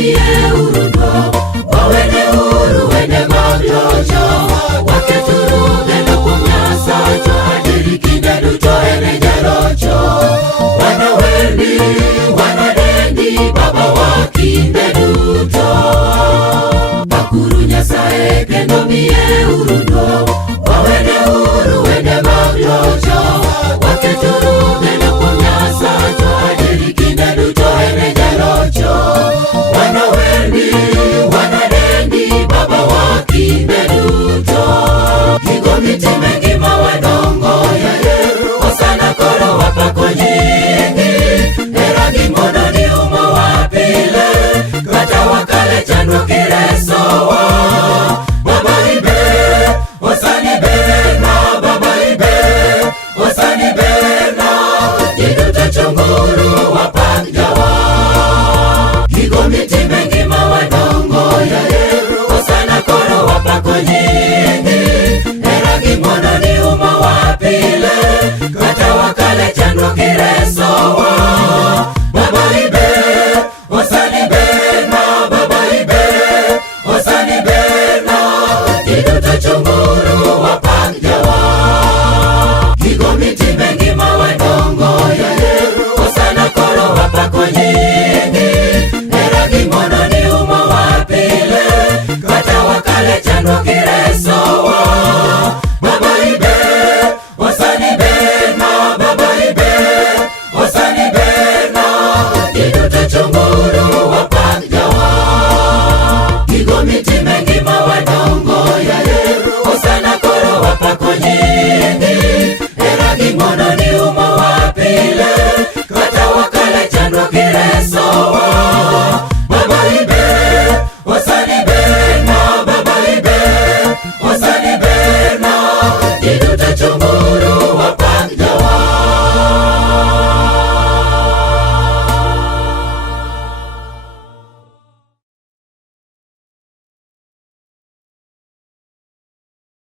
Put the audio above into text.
miye urundo wawene huru wene maglojo waketuru geno kumnyasa cho adiri kinde duto ene jarocho wana wendi wana dendi baba wa kinde duto bakuru nyasaye kendo miye urundo wawene huru wene maglojo waketuru geno kumnyasa cho adiri kinde duto ene jarocho wana wendi wana dendi baba wa kinde duto kigo mitime ngima wadongo yeye osana koro wapako nyingi eragi mono ni umo wapile kata wakale chandwa kireso wa